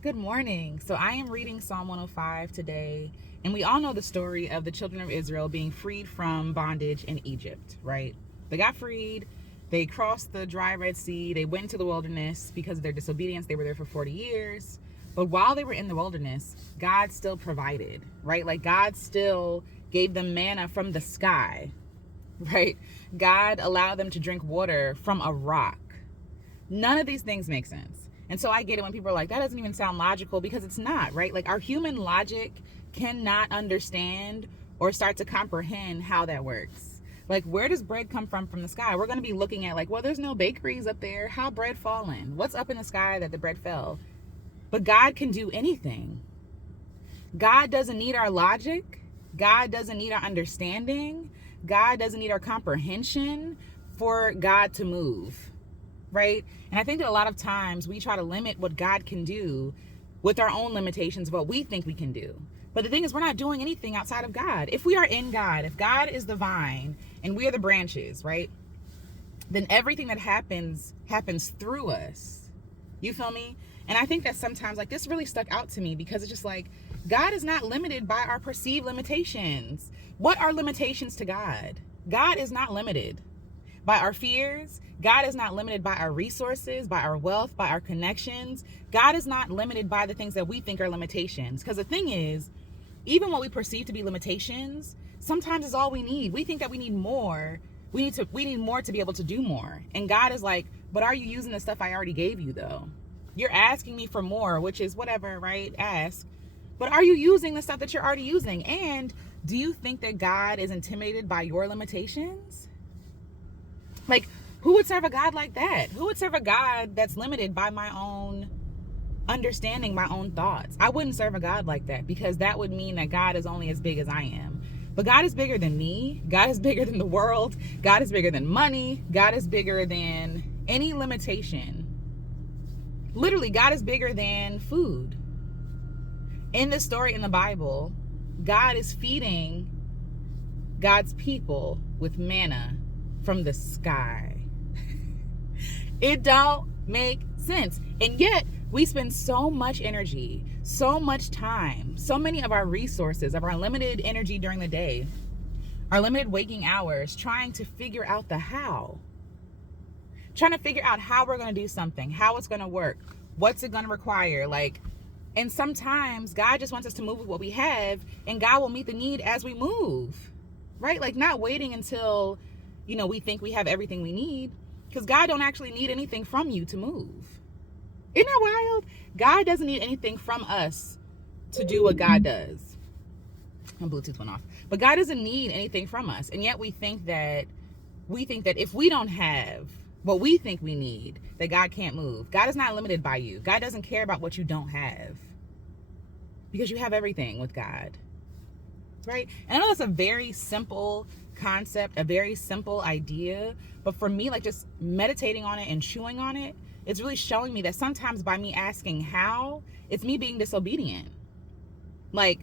Good morning. So I am reading Psalm 105 today, and we all know the story of the children of Israel being freed from bondage in Egypt, right? They got freed, they crossed the dry Red Sea, they went into the wilderness because of their disobedience. They were there for 40 years. But while they were in the wilderness, God still provided, right? Like God still gave them manna from the sky, right? God allowed them to drink water from a rock. None of these things make sense. And so I get it when people are like, that doesn't even sound logical, because it's not, right? Like our human logic cannot understand or start to comprehend how that works. Like, where does bread come from the sky? We're going to be looking at like, well, there's no bakeries up there. How bread fallen? What's up in the sky that the bread fell? But God can do anything. God doesn't need our logic. God doesn't need our understanding. God doesn't need our comprehension for God to move, right? And I think that a lot of times we try to limit what God can do with our own limitations of what we think we can do. But the thing is, we're not doing anything outside of God. If we are in God, if God is the vine and we are the branches, right? Then everything that happens through us. You feel me? And I think that sometimes, like, this really stuck out to me because it's just like, God is not limited by our perceived limitations. What are limitations to God? God is not limited by our fears. God is not limited by our resources, by our wealth, by our connections. God is not limited by the things that we think are limitations. Because the thing is, even what we perceive to be limitations, sometimes is all we need. We think that we need more. We need more to be able to do more. And God is like, but are you using the stuff I already gave you though? You're asking me for more, which is whatever, right? Ask. But are you using the stuff that you're already using? And do you think that God is intimidated by your limitations? Like, who would serve a God like that? Who would serve a God that's limited by my own understanding, my own thoughts? I wouldn't serve a God like that, because that would mean that God is only as big as I am. But God is bigger than me. God is bigger than the world. God is bigger than money. God is bigger than any limitation. Literally, God is bigger than food. In this story in the Bible, God is feeding God's people with manna from the sky. It don't make sense. And yet we spend so much energy, so much time, so many of our resources, of our limited energy during the day, our limited waking hours, trying to figure out the how. Trying to figure out how we're going to do something, how it's going to work, what's it going to require. Like, and sometimes God just wants us to move with what we have, and God will meet the need as we move, right? Like, not waiting until, we think we have everything we need, because God don't actually need anything from you to move. Isn't that wild? God doesn't need anything from us to do what God does. My Bluetooth went off. But God doesn't need anything from us. And yet we think that if we don't have what we think we need, that God can't move. God is not limited by you. God doesn't care about what you don't have, because you have everything with God, right? And I know that's a very simple concept, a very simple idea, but for me, like, just meditating on it and chewing on it, it's really showing me that sometimes by me asking how, it's me being disobedient. Like,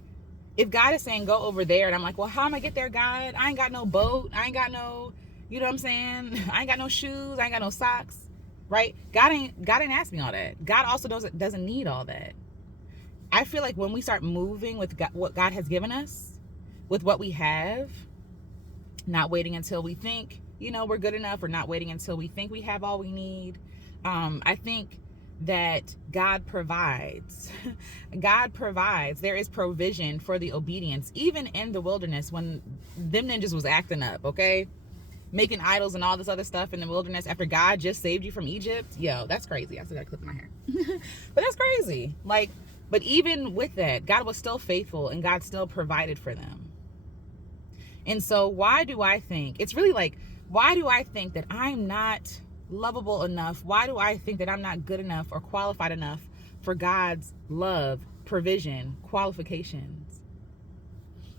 if God is saying go over there, and I'm like, well, how am I get there, God? I ain't got no boat. I ain't got no, you know what I'm saying? I ain't got no shoes. I ain't got no socks, right? God ain't ask me all that. God also doesn't need all that. I feel like when we start moving with God, what God has given us, with what we have, not waiting until we think, we're good enough, or not waiting until we think we have all we need. I think that God provides. God provides. There is provision for the obedience, even in the wilderness when them ninjas was acting up, okay? Making idols and all this other stuff in the wilderness after God just saved you from Egypt. Yo, that's crazy. I still gotta clip my hair. But that's crazy. Like, but even with that, God was still faithful, and God still provided for them. And so why do I think that I'm not lovable enough? Why do I think that I'm not good enough or qualified enough for God's love, provision, qualifications?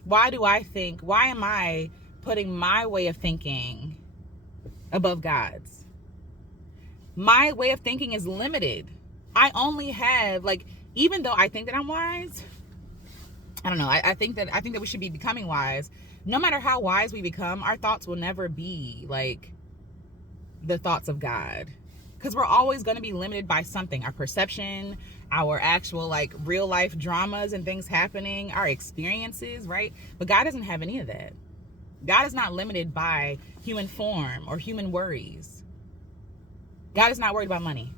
Why am I putting my way of thinking above God's? My way of thinking is limited. I only have, like, even though I think that I'm wise, I don't know. I think that we should be becoming wise. No matter how wise we become, our thoughts will never be like the thoughts of God, because we're always going to be limited by something: our perception, our actual like real life dramas and things happening, our experiences, right? But God doesn't have any of that. God is not limited by human form or human worries. God is not worried about money.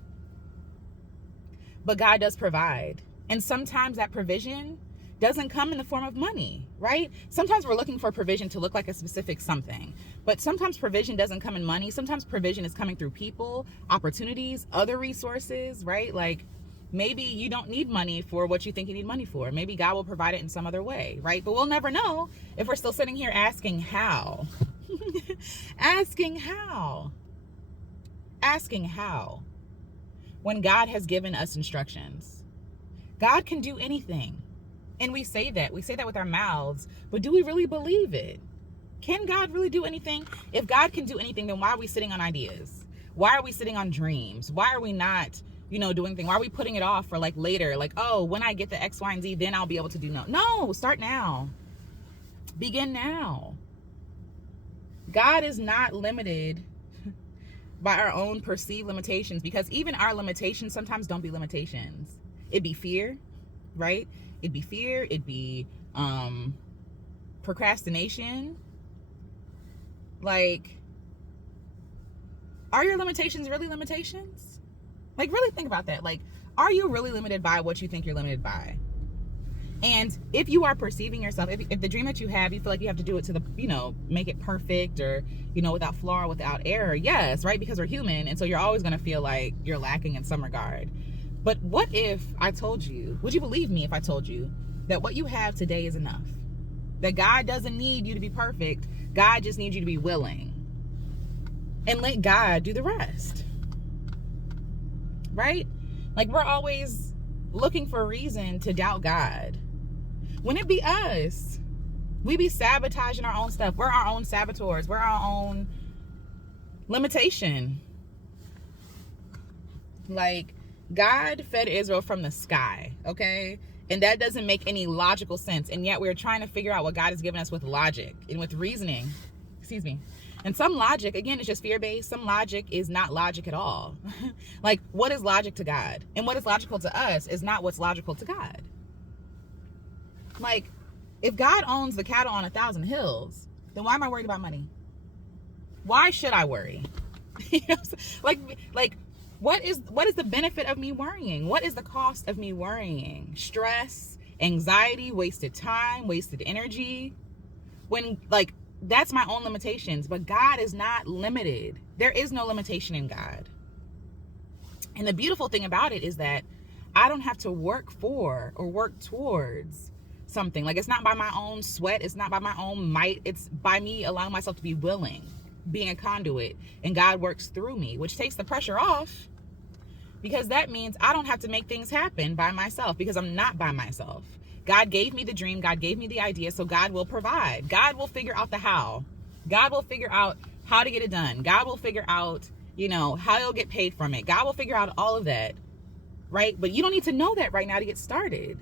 But God does provide. And sometimes that provision doesn't come in the form of money, right? Sometimes we're looking for provision to look like a specific something. But sometimes provision doesn't come in money. Sometimes provision is coming through people, opportunities, other resources, right? Like maybe you don't need money for what you think you need money for. Maybe God will provide it in some other way, right? But we'll never know if we're still sitting here asking how. Asking how. Asking how. When God has given us instructions. God can do anything. And we say that with our mouths, but do we really believe it? Can God really do anything? If God can do anything, then why are we sitting on ideas? Why are we sitting on dreams? Why are we not, doing anything? Why are we putting it off for like later? Like, oh, when I get the X, Y, and Z, then I'll be able to do no, start now. Begin now. God is not limited by our own perceived limitations, because even our limitations sometimes don't be limitations. It'd be fear, right? It'd be fear. It'd be procrastination. Like, are your limitations really limitations? Like, really think about that. Like, are you really limited by what you think you're limited by? And if you are perceiving yourself, if the dream that you have, you feel like you have to do it to the, make it perfect or, without flaw or without error. Yes, right? Because we're human. And so you're always going to feel like you're lacking in some regard. But what if I told you, would you believe me if I told you that what you have today is enough? That God doesn't need you to be perfect. God just needs you to be willing. And let God do the rest. Right? Like, we're always looking for a reason to doubt God. Wouldn't it be us? We be sabotaging our own stuff. We're our own saboteurs. We're our own limitation. Like, God fed Israel from the sky, okay? And that doesn't make any logical sense. And yet we're trying to figure out what God has given us with logic and with reasoning. Excuse me. And some logic, again, is just fear-based. Some logic is not logic at all. Like, what is logic to God? And what is logical to us is not what's logical to God. Like, if God owns the cattle on 1,000 hills, then why am I worried about money? Why should I worry? Like, what is the benefit of me worrying? What is the cost of me worrying? Stress, anxiety, wasted time, wasted energy. When, like, that's my own limitations. But God is not limited. There is no limitation in God. And the beautiful thing about it is that I don't have to work for or work towards something. Like, it's not by my own sweat. It's not by my own might. It's by me allowing myself to be willing, being a conduit, and God works through me, which takes the pressure off, because that means I don't have to make things happen by myself, because I'm not by myself. God gave me the dream. God gave me the idea. So God will provide. God will figure out the how. God will figure out how to get it done. God will figure out, how you'll get paid from it. God will figure out all of that, right? But you don't need to know that right now to get started.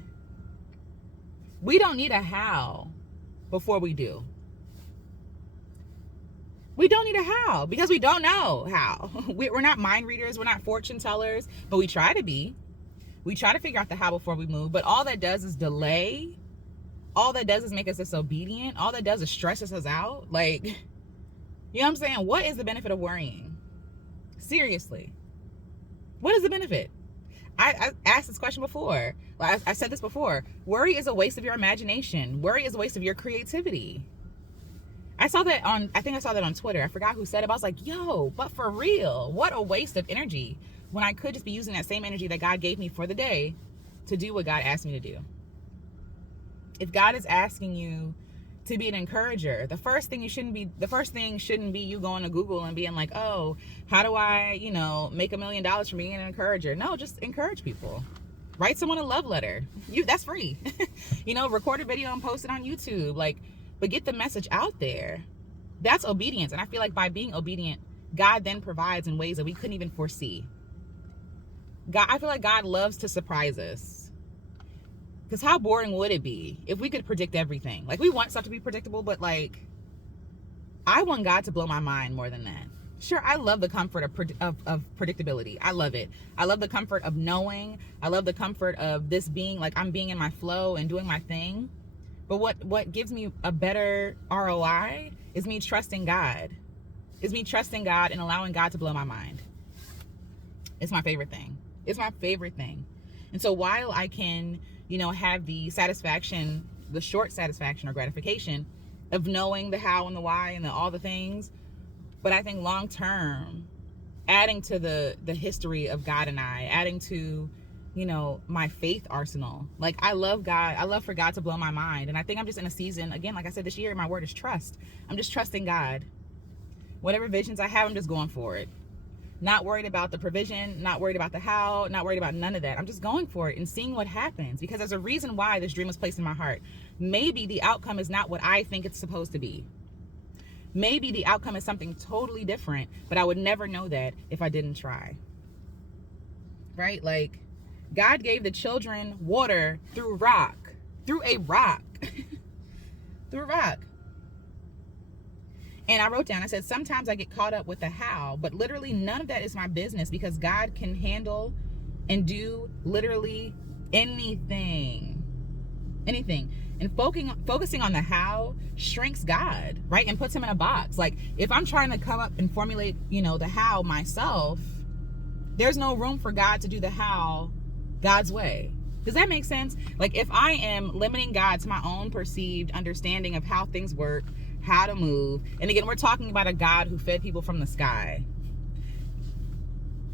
We don't need a how before we do. We don't need a how, because we don't know how. We're not mind readers. We're not fortune tellers, but we try to be. We try to figure out the how before we move, but all that does is delay. All that does is make us disobedient. All that does is stresses us out. Like, you know what I'm saying? What is the benefit of worrying? Seriously. What is the benefit? I asked this question before. I said this before. Worry is a waste of your imagination. Worry is a waste of your creativity. I think I saw that on Twitter. I forgot who said it, but I was like, yo, but for real, what a waste of energy, when I could just be using that same energy that God gave me for the day to do what God asked me to do. If God is asking you to be an encourager, the first thing shouldn't be you going to Google and being like, oh, how do I, make $1 million from being an encourager? No, just encourage people. Write someone a love letter. That's free. Record a video and post it on YouTube. But get the message out there. That's obedience. And I feel like by being obedient, God then provides in ways that we couldn't even foresee. I feel like God loves to surprise us. Because how boring would it be if we could predict everything? Like, we want stuff to be predictable, but I want God to blow my mind more than that. Sure, I love the comfort of predictability. I love it. I love the comfort of knowing. I love the comfort of this being like I'm being in my flow and doing my thing. But what gives me a better ROI is me trusting God. Is me trusting God and allowing God to blow my mind. It's my favorite thing. It's my favorite thing. And so while I can, have the satisfaction, the short satisfaction or gratification of knowing the how and the why and all the things, but I think long term, adding to the history of God and I, adding to, my faith arsenal. Like, I love God. I love for God to blow my mind. And I think I'm just in a season, again, like I said, this year, my word is trust. I'm just trusting God. Whatever visions I have, I'm just going for it. Not worried about the provision, not worried about the how, not worried about none of that. I'm just going for it and seeing what happens, because there's a reason why this dream was placed in my heart. Maybe the outcome is not what I think it's supposed to be. Maybe the outcome is something totally different, but I would never know that if I didn't try. Right? Like, God gave the children water through a rock. Through a rock. And I wrote down, I said, sometimes I get caught up with the how, but literally none of that is my business, because God can handle and do literally anything. And focusing on the how shrinks God, right? And puts him in a box. Like, if I'm trying to come up and formulate, the how myself, there's no room for God to do the how God's way. Does that make sense? Like, if I am limiting God to my own perceived understanding of how things work, how to move, and again, we're talking about a God who fed people from the sky,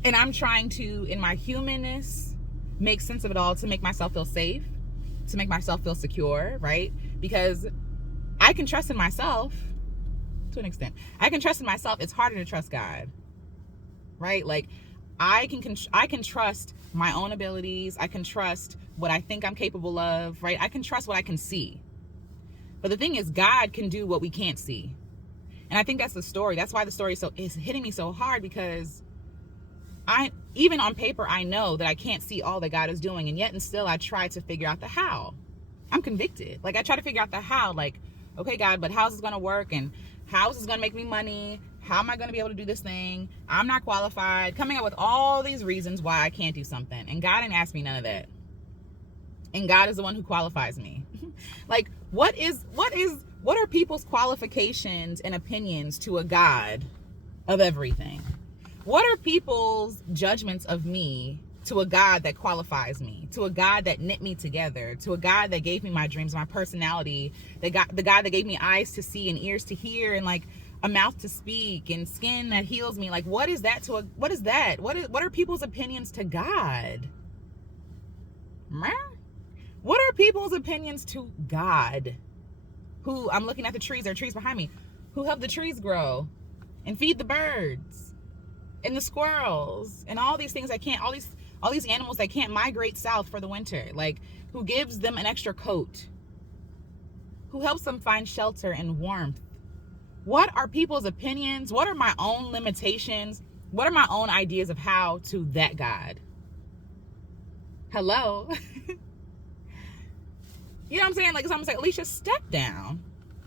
and I'm trying to, in my humanness, make sense of it all to make myself feel safe, to make myself feel secure, right? Because I can trust in myself to an extent. I can trust in myself. It's harder to trust God, right? Like, I can trust my own abilities. I can trust what I think I'm capable of, right? I can trust what I can see. But the thing is, God can do what we can't see. And I think that's the story. That's why the story is hitting me so hard, because even on paper, I know that I can't see all that God is doing. And yet and still, I try to figure out the how. I'm convicted. Like, I try to figure out the how. Like, okay, God, but how's this going to work? And how is this going to make me money? How am I going to be able to do this thing? I'm not qualified. Coming up with all these reasons why I can't do something. And God didn't ask me none of that. And God is the one who qualifies me. Like, what are people's qualifications and opinions to a God of everything? What are people's judgments of me to a God that qualifies me, to a God that knit me together, to a God that gave me my dreams, my personality, the God that gave me eyes to see and ears to hear and like a mouth to speak and skin that heals me? Like, what is that what are people's opinions to God? What are people's opinions to God? Who, I'm looking at the trees, there are trees behind me, who help the trees grow and feed the birds and the squirrels and all these things all these animals that can't migrate south for the winter. Like, who gives them an extra coat, who helps them find shelter and warmth. What are people's opinions? What are my own limitations? What are my own ideas of how to that God? Hello? You know what I'm saying? Like, someone say, Alicia, step down,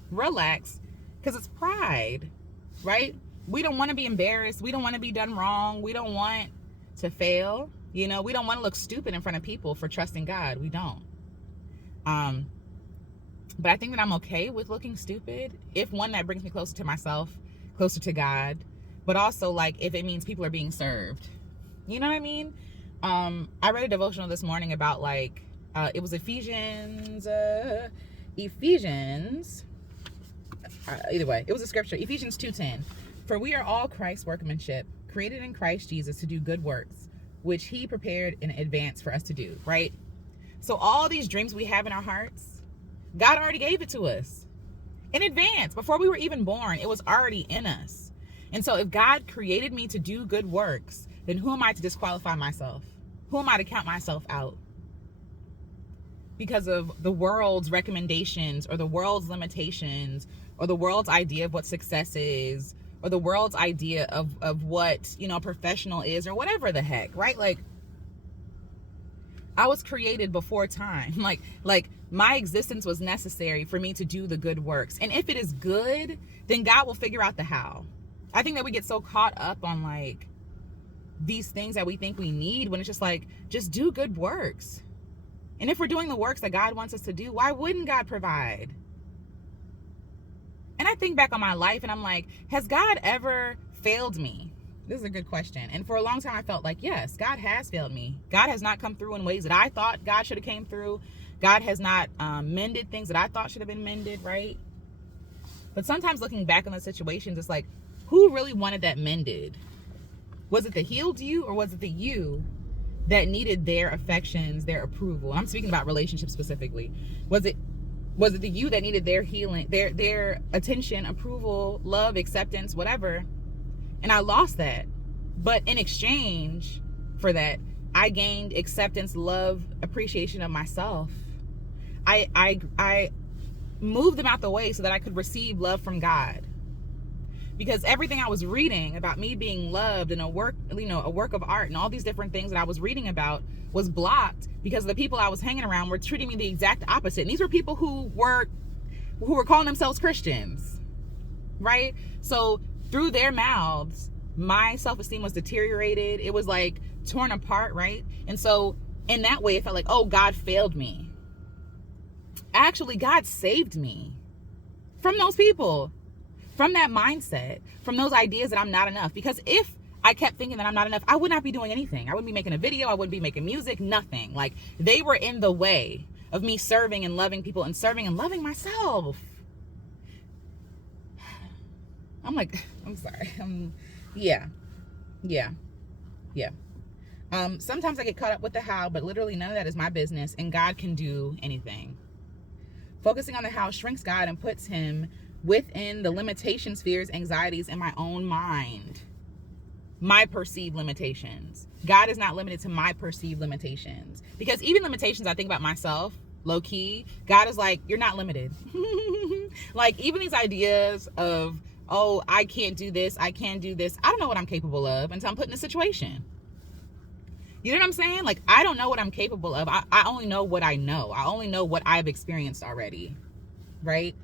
relax, because it's pride, right? We don't want to be embarrassed. We don't want to be done wrong. We don't want to fail. We don't want to look stupid in front of people for trusting God. We don't. But I think that I'm okay with looking stupid if, one, that brings me closer to myself, closer to God, but also, like, if it means people are being served. You know what I mean? I read a devotional this morning about, like, it was Ephesians, either way, it was a scripture, Ephesians 2:10. For we are all Christ's workmanship, created in Christ Jesus to do good works, which he prepared in advance for us to do, right? So all these dreams we have in our hearts, God already gave it to us in advance. Before we were even born, it was already in us. And so if God created me to do good works, then who am I to disqualify myself? Who am I to count myself out because of the world's recommendations or the world's limitations or the world's idea of what success is or the world's idea of what, professional is or whatever the heck, right? Like, I was created before time. Like my existence was necessary for me to do the good works. And if it is good, then God will figure out the how. I think that we get so caught up on like these things that we think we need, when it's just like, just do good works. And if we're doing the works that God wants us to do, why wouldn't God provide? And I think back on my life and I'm like, has God ever failed me? This is a good question. And for a long time I felt like, yes, God has failed me. God has not come through in ways that I thought God should have came through. God has not mended things that I thought should have been mended, right? But sometimes looking back on the situations, it's like, who really wanted that mended? Was it the healed you, or was it the you that needed their affections, their approval? I'm speaking about relationships specifically. Was it the you that needed their healing, their attention, approval, love, acceptance, whatever? And I lost that. But in exchange for that, I gained acceptance, love, appreciation of myself. I moved them out the way so that I could receive love from God. Because everything I was reading about me being loved and a work of art and all these different things that I was reading about was blocked because the people I was hanging around were treating me the exact opposite. And these were people who were calling themselves Christians, right? So through their mouths, my self-esteem was deteriorated. It was like torn apart, right? And so in that way, it felt like, oh, God failed me. Actually, God saved me from those people, from that mindset, from those ideas that I'm not enough. Because if I kept thinking that I'm not enough, I would not be doing anything. I wouldn't be making a video. I wouldn't be making music, nothing. Like, they were in the way of me serving and loving people and serving and loving myself. I'm like, I'm sorry. Yeah. Sometimes I get caught up with the how, but literally none of that is my business, and God can do anything. Focusing on the how shrinks God and puts him within the limitations, fears, anxieties in my own mind. My perceived limitations. God is not limited to my perceived limitations. Because even limitations I think about myself, low key, God is like, you're not limited. Like, even these ideas of, oh, I can't do this, I can do this. I don't know what I'm capable of until I'm put in a situation. You know what I'm saying? Like, I don't know what I'm capable of. I only know what I know. I only know what I've experienced already, right?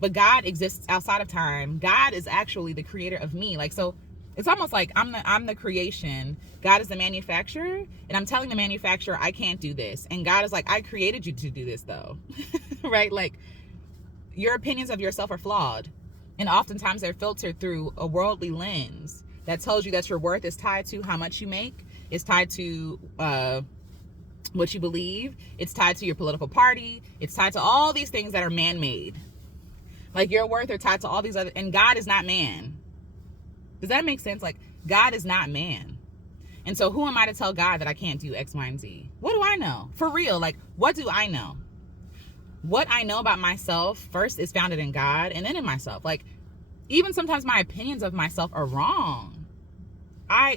But God exists outside of time. God is actually the creator of me. Like, so it's almost like I'm the creation. God is the manufacturer, and I'm telling the manufacturer I can't do this. And God is like, I created you to do this though, right? Like, your opinions of yourself are flawed. And oftentimes they're filtered through a worldly lens that tells you that your worth is tied to how much you make. It's tied to what you believe. It's tied to your political party. It's tied to all these things that are man-made. Like, your worth are tied to all these other, and God is not man. Does that make sense? Like, God is not man. And so who am I to tell God that I can't do X, Y, and Z? What do I know? For real, like, what do I know? What I know about myself first is founded in God and then in myself. Like, even sometimes my opinions of myself are wrong.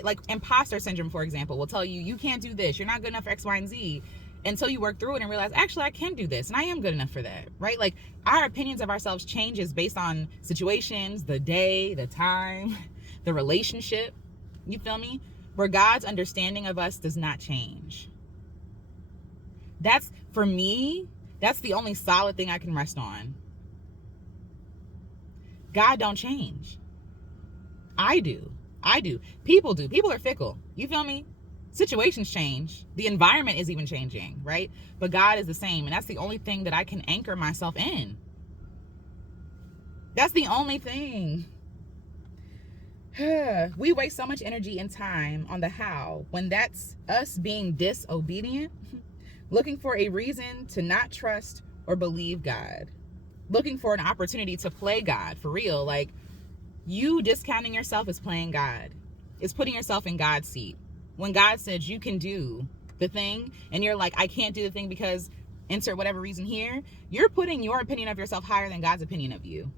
Like, imposter syndrome, for example, will tell you, you can't do this. You're not good enough for X, Y, and Z, until you work through it and realize, actually, I can do this and I am good enough for that, right? Like, our opinions of ourselves changes based on situations, the day, the time, the relationship. You feel me? Where God's understanding of us does not change. That's, for me, that's the only solid thing I can rest on. God don't change. I do. People do. People are fickle. You feel me? Situations change. The environment is even changing, right? But God is the same. And that's the only thing that I can anchor myself in. That's the only thing. We waste so much energy and time on the how, when that's us being disobedient, looking for a reason to not trust or believe God, looking for an opportunity to play God, for real. Like, you discounting yourself is playing God. It's putting yourself in God's seat. When God says you can do the thing, and you're like, I can't do the thing because insert whatever reason here, you're putting your opinion of yourself higher than God's opinion of you.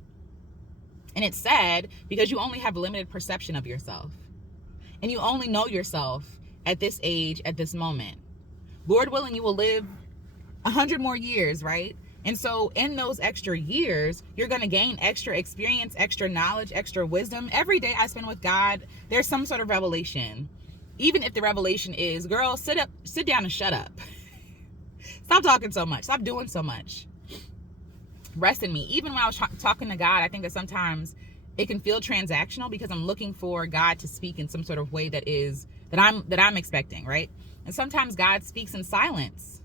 And it's sad because you only have a limited perception of yourself. And you only know yourself at this age, at this moment. Lord willing, you will live 100 more years, right? And so in those extra years, you're going to gain extra experience, extra knowledge, extra wisdom. Every day I spend with God, there's some sort of revelation. Even if the revelation is, girl, sit down and shut up. Stop talking so much. Stop doing so much. Rest in me. Even when I was talking to God, I think that sometimes It can feel transactional because I'm looking for God to speak in some sort of way that I'm expecting, right? And sometimes God speaks in silence.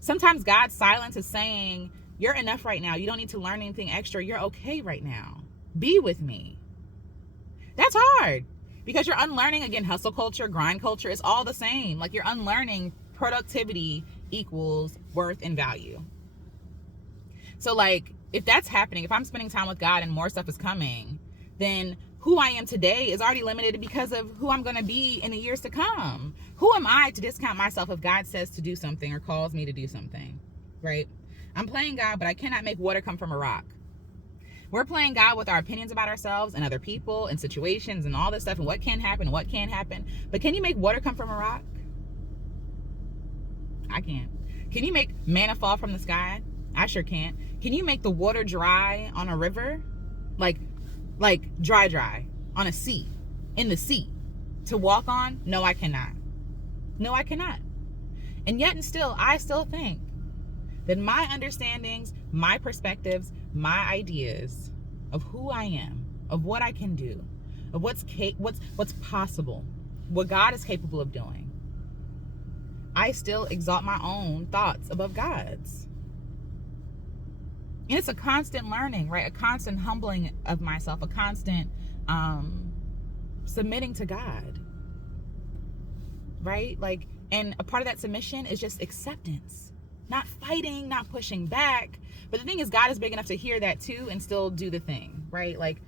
Sometimes God's silence is saying, you're enough right now. You don't need to learn anything extra. You're okay right now. Be with me. That's hard because you're unlearning, again, hustle culture, grind culture. It's all the same. Like, you're unlearning productivity equals worth and value. So like, if that's happening, if I'm spending time with God and more stuff is coming, then who I am today is already limited because of who I'm going to be in the years to come. Who am I to discount myself if God says to do something or calls me to do something, right? I'm playing God, but I cannot make water come from a rock. We're playing God with our opinions about ourselves and other people and situations and all this stuff and what can happen and what can't happen. But can you make water come from a rock? I can't. Can you make manna fall from the sky? I sure can't. Can you make the water dry on a river? Like dry on a sea, in the sea to walk on? No, I cannot. No, I cannot. And yet and still, I still think that my understandings, my perspectives, my ideas of who I am, of what I can do, of what's possible, what God is capable of doing, I still exalt my own thoughts above God's. And it's a constant learning, right? A constant humbling of myself, a constant submitting to God, right? Like, and a part of that submission is just acceptance, not fighting, not pushing back. But the thing is, God is big enough to hear that too and still do the thing, right? Like,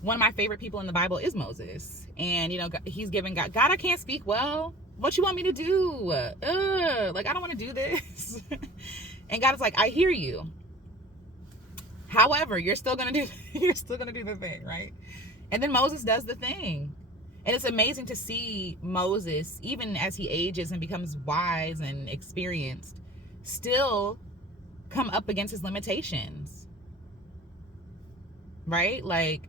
one of my favorite people in the Bible is Moses. And, you know, he's giving God, I can't speak well. What you want me to do? Like, I don't want to do this. And God is like, I hear you. However, you're still gonna do the thing, right? And then Moses does the thing. And it's amazing to see Moses, even as he ages and becomes wise and experienced, still come up against his limitations. Right? Like,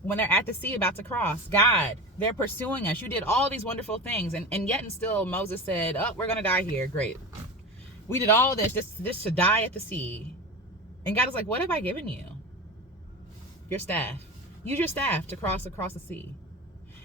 when they're at the sea about to cross, God, they're pursuing us. You did all these wonderful things. And yet and still Moses said, oh, we're gonna die here. Great. We did all this just to die at the sea. And God is like, what have I given you? Your staff. Use your staff to cross across the sea.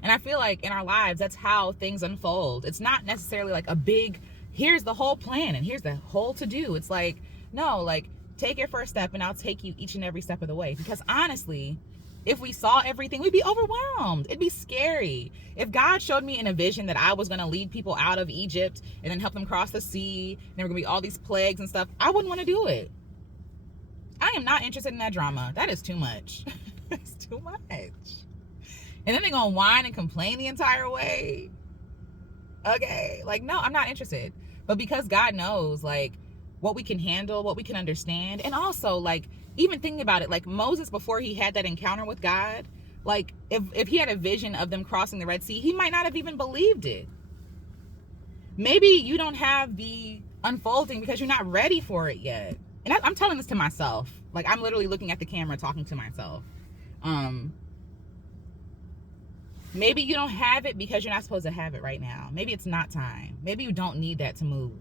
And I feel like in our lives, that's how things unfold. It's not necessarily like a big, here's the whole plan and here's the whole to do. It's like, no, like, take your first step and I'll take you each and every step of the way. Because honestly, if we saw everything, we'd be overwhelmed. It'd be scary. If God showed me in a vision that I was going to lead people out of Egypt and then help them cross the sea, and there were going to be all these plagues and stuff, I wouldn't want to do it. I am not interested in that drama. That is too much. It's too much. And then they're going to whine and complain the entire way. Okay. Like, no, I'm not interested. But because God knows, like, what we can handle, what we can understand. And also, like, even thinking about it, like Moses, before he had that encounter with God, like, if he had a vision of them crossing the Red Sea, he might not have even believed it. Maybe you don't have the unfolding because you're not ready for it yet. And I'm telling this to myself. Like, I'm literally looking at the camera talking to myself. Maybe you don't have it because you're not supposed to have it right now. Maybe it's not time. Maybe you don't need that to move.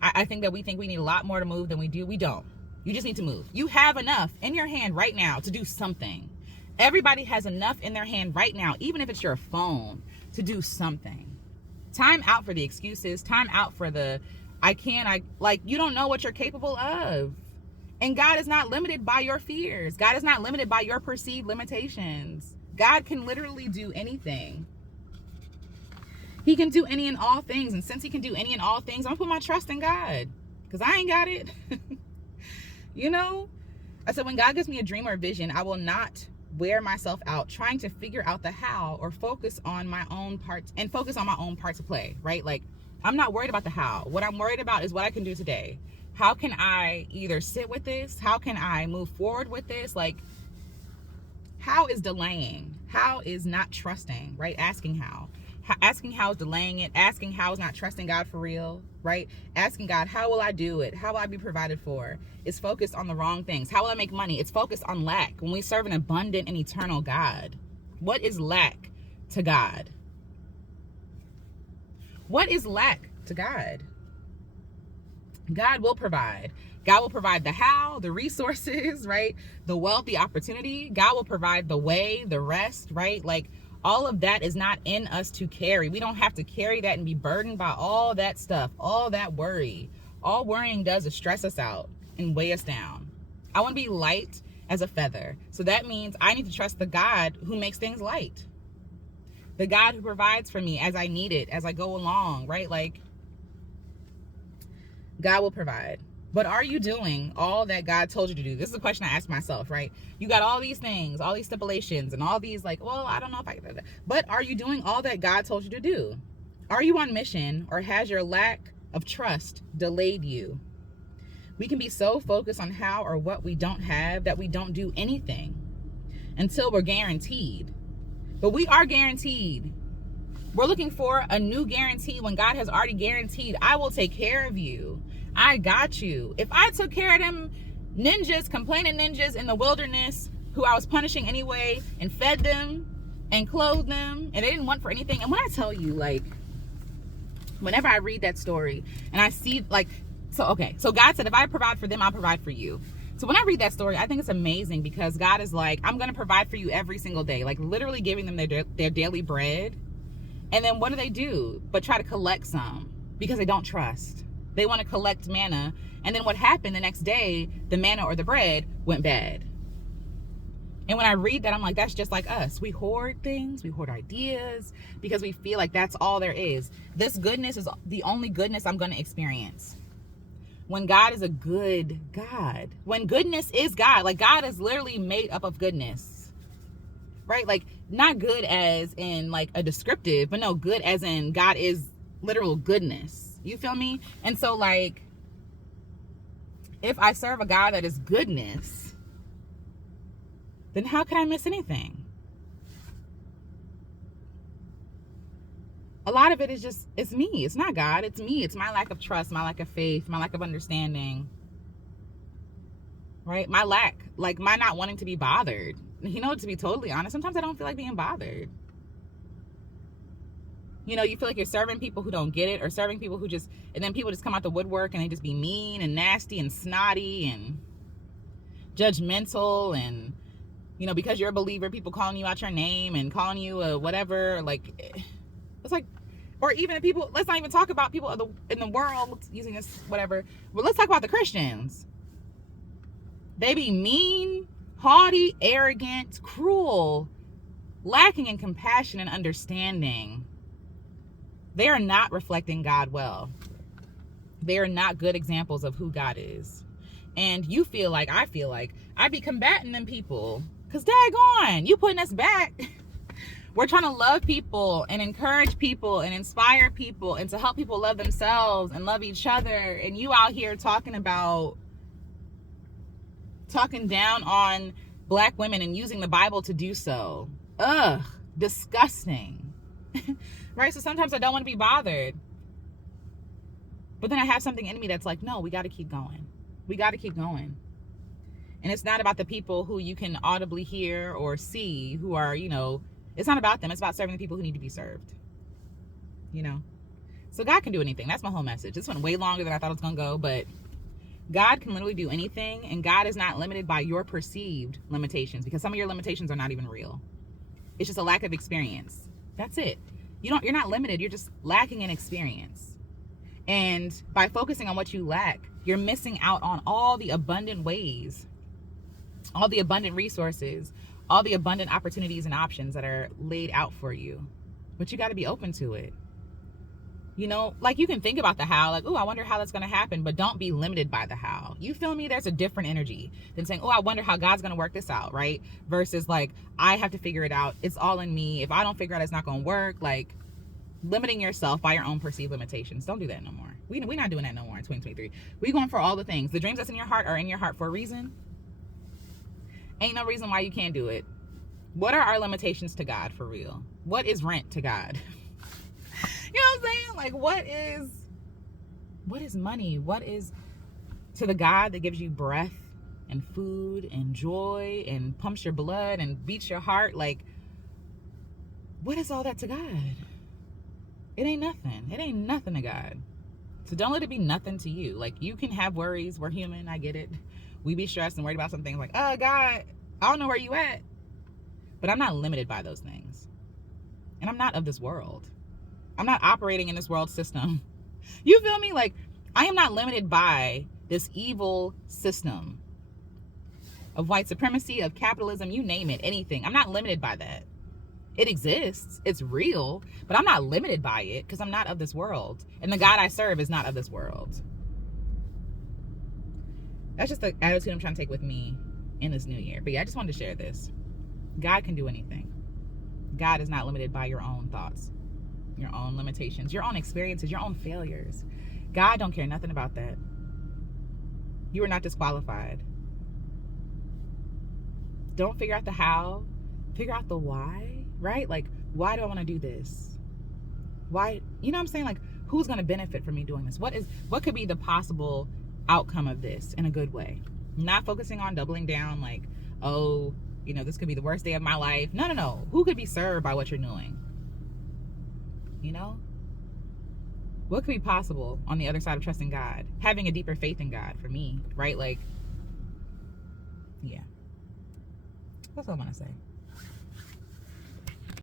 I think that we think we need a lot more to move than we do. We don't. You just need to move. You have enough in your hand right now to do something. Everybody has enough in their hand right now, even if it's your phone, to do something. Time out for the excuses. Time out for the, you don't know what you're capable of. And God is not limited by your fears. God is not limited by your perceived limitations. God can literally do anything. He can do any and all things. And since he can do any and all things, I'm gonna put my trust in God, because I ain't got it. You know? I said, when God gives me a dream or a vision, I will not wear myself out trying to figure out the how or focus on my own parts to play, right? Like, I'm not worried about the how. What I'm worried about is what I can do today. How can I either sit with this? How can I move forward with this? Like, how is delaying? How is not trusting, right? Asking how. Asking how is delaying it. Asking how is not trusting God for real, right? Asking God, how will I do it? How will I be provided for? It's focused on the wrong things. How will I make money? It's focused on lack. When we serve an abundant and eternal God, what is lack to God? What is lack to God? God will provide. God will provide the how, the resources, right? The wealth, the opportunity. God will provide the way, the rest, right? Like all of that is not in us to carry. We don't have to carry that and be burdened by all that stuff, all that worry. All worrying does is stress us out and weigh us down. I want to be light as a feather. So that means I need to trust the God who makes things light. The God who provides for me as I need it, as I go along, right? Like God will provide. But are you doing all that God told you to do? This is a question I ask myself, right? You got all these things, all these stipulations, and all these like, well, I don't know if I can. But are you doing all that God told you to do? Are you on mission, or has your lack of trust delayed you? We can be so focused on how or what we don't have that we don't do anything until we're guaranteed. But we are guaranteed. We're looking for a new guarantee when God has already guaranteed, I will take care of you. I got you. If I took care of them ninjas, complaining ninjas in the wilderness, who I was punishing anyway, and fed them and clothed them, and they didn't want for anything. And when I tell you, like, whenever I read that story and I see, like, so God said, if I provide for them, I'll provide for you. So when I read that story, I think it's amazing because God is like, I'm going to provide for you every single day, like literally giving them their daily bread. And then what do? But try to collect some because they don't trust. They want to collect manna. And then what happened the next day, the manna or the bread went bad. And when I read that, I'm like, that's just like us. We hoard things, we hoard ideas because we feel like that's all there is. This goodness is the only goodness I'm going to experience. When God is a good God, when goodness is God, like God is literally made up of goodness, right? Like not good as in like a descriptive, but no, good as in God is literal goodness. You feel me? And so like, if I serve a God that is goodness, then how can I miss anything? A lot of it is just, it's me. It's not God. It's me. It's my lack of trust, my lack of faith, my lack of understanding, right? My lack, like my not wanting to be bothered. You know, to be totally honest, sometimes I don't feel like being bothered. You know, you feel like you're serving people who don't get it, or serving people who just, and then people just come out the woodwork and they just be mean and nasty and snotty and judgmental. And, you know, because you're a believer, people calling you out your name and calling you a whatever, like, it's like, or even the people, let's not even talk about people in the world using this, whatever. But let's talk about the Christians. They be mean, haughty, arrogant, cruel, lacking in compassion and understanding. They are not reflecting God well. They are not good examples of who God is. And you feel like, I feel like, I be combating them people. Because daggone, you putting us back. We're trying to love people and encourage people and inspire people and to help people love themselves and love each other. And you out here talking down on Black women and using the Bible to do so. Ugh, disgusting. Right? So sometimes I don't want to be bothered. But then I have something in me that's like, no, we got to keep going. We got to keep going. And it's not about the people who you can audibly hear or see who are, you know, it's not about them. It's about serving the people who need to be served. You know? So God can do anything. That's my whole message. This went way longer than I thought it was going to go, but God can literally do anything. And God is not limited by your perceived limitations, because some of your limitations are not even real. It's just a lack of experience. That's it. You're not limited. You're just lacking in experience. And by focusing on what you lack, you're missing out on all the abundant ways, all the abundant resources, all the abundant opportunities and options that are laid out for you. But you got to be open to it. You know, like you can think about the how, like, oh, I wonder how that's going to happen, but don't be limited by the how. You feel me? There's a different energy than saying, oh, I wonder how God's going to work this out, right? Versus like, I have to figure it out. It's all in me. If I don't figure out, it's not going to work. Like limiting yourself by your own perceived limitations. Don't do that no more. We're not doing that no more in 2023. We're going for all the things. The dreams that's in your heart are in your heart for a reason. Ain't no reason why you can't do it. What are our limitations to God for real? What is rent to God? You know what I'm saying? Like, what is money? What is to the God that gives you breath and food and joy and pumps your blood and beats your heart? Like, what is all that to God? It ain't nothing. It ain't nothing to God. So don't let it be nothing to you. Like, you can have worries. We're human. I get it. We be stressed and worried about some things like, oh, God, I don't know where you at. But I'm not limited by those things. And I'm not of this world. I'm not operating in this world system. You feel me? Like, I am not limited by this evil system of white supremacy, of capitalism, you name it, anything. I'm not limited by that. It exists. It's real. But I'm not limited by it because I'm not of this world. And the God I serve is not of this world. That's just the attitude I'm trying to take with me in this new year. But yeah, I just wanted to share this. God can do anything. God is not limited by your own thoughts, your own limitations, your own experiences, your own failures. God don't care nothing about that. You are not disqualified. Don't figure out the how, figure out the why, right? Like, why do I want to do this? Why, you know what I'm saying? Like, who's going to benefit from me doing this? What could be the possible outcome of this in a good way? Not focusing on doubling down like, oh, you know, this could be the worst day of my life. No. Who could be served by what you're doing? You know? What could be possible on the other side of trusting God? Having a deeper faith in God for me, right? Like, yeah. That's all I want to say.